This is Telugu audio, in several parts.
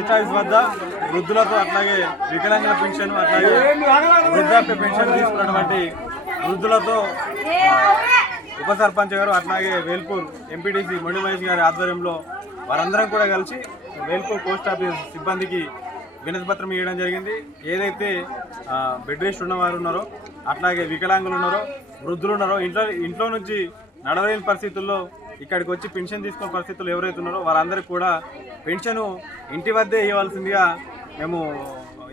పోస్ట్ ఆఫీస్ వద్ద వృద్ధులతో అట్లాగే వికలాంగుల పెన్షన్ అట్లాగే వృద్ధాప్య పెన్షన్ తీసుకున్నటువంటి వృద్ధులతో ఉప సర్పంచ్ గారు అట్లాగే వేల్పూర్ ఎంపీటీసీ మొండి మహేష్ గారి ఆధ్వర్యంలో వారందరం కూడా కలిసి వేల్పూర్ పోస్ట్ ఆఫీస్ సిబ్బందికి వినతి పత్రం ఇవ్వడం జరిగింది. ఏదైతే బెడ్ రెస్ట్ ఉన్నవారు ఉన్నారో అట్లాగే వికలాంగులు ఉన్నారో వృద్ధులు ఉన్నారో ఇంట్లో నుంచి నడవలేని పరిస్థితుల్లో ఇక్కడికి వచ్చి పెన్షన్ తీసుకునే పరిస్థితులు ఎవరైతే ఉన్నారో వారందరికీ కూడా పెన్షను ఇంటి వద్దే ఇవ్వాల్సిందిగా మేము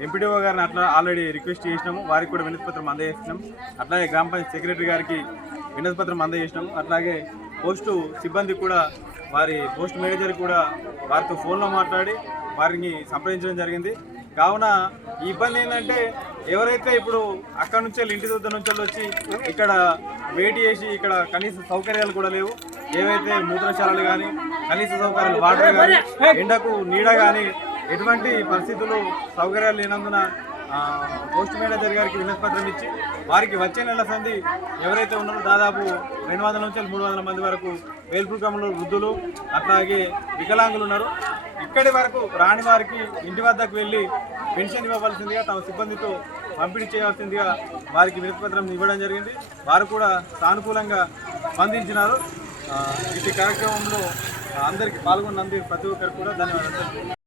ఎంపీడీఓ గారిని అట్లా ఆల్రెడీ రిక్వెస్ట్ చేసినాము. వారికి కూడా వినతి పత్రం అందజేసినాం. అట్లాగే గ్రామ పంచాయతీ సెక్రటరీ గారికి వినతి పత్రం అందజేసినాము. అట్లాగే పోస్టు సిబ్బంది కూడా వారి పోస్ట్ మేనేజర్ కూడా వారితో ఫోన్లో మాట్లాడి వారిని సంప్రదించడం జరిగింది. కావున ఈ ఇబ్బంది ఏంటంటే ఎవరైతే ఇప్పుడు అక్కడ నుంచి ఇంటి వద్ద నుంచి వచ్చి ఇక్కడ వెయిట్ చేసి ఇక్కడ కనీస సౌకర్యాలు కూడా లేవు, ఏవైతే మూత్రశాలలు కానీ కనీస సౌకర్యాలు వాటర్ కానీ ఎండకు నీడ కానీ ఎటువంటి పరిస్థితులు సౌకర్యాలు లేనందున పోస్ట్ మేనేజర్ గారికి వినతి పత్రం ఇచ్చి వారికి వచ్చే నెల సంది ఎవరైతే ఉన్నారో దాదాపు 200 నుంచి 300 మంది వరకు వేల్పూర్ గ్రామంలో వృద్ధులు అట్లాగే వికలాంగులు ఉన్నారు. ఇక్కడి వరకు రాని వారికి ఇంటి వద్దకు వెళ్ళి పెన్షన్ ఇవ్వవలసిందిగా తమ సిబ్బందితో పంపిణీ చేయాల్సిందిగా వారికి వినతి పత్రం ఇవ్వడం జరిగింది. వారు కూడా సానుకూలంగా స్పందించినారు. ఇటు కార్యక్రమంలో అందరికీ పాల్గొన్నందుకు ప్రతి ఒక్కరికి కూడా ధన్యవాదాలు.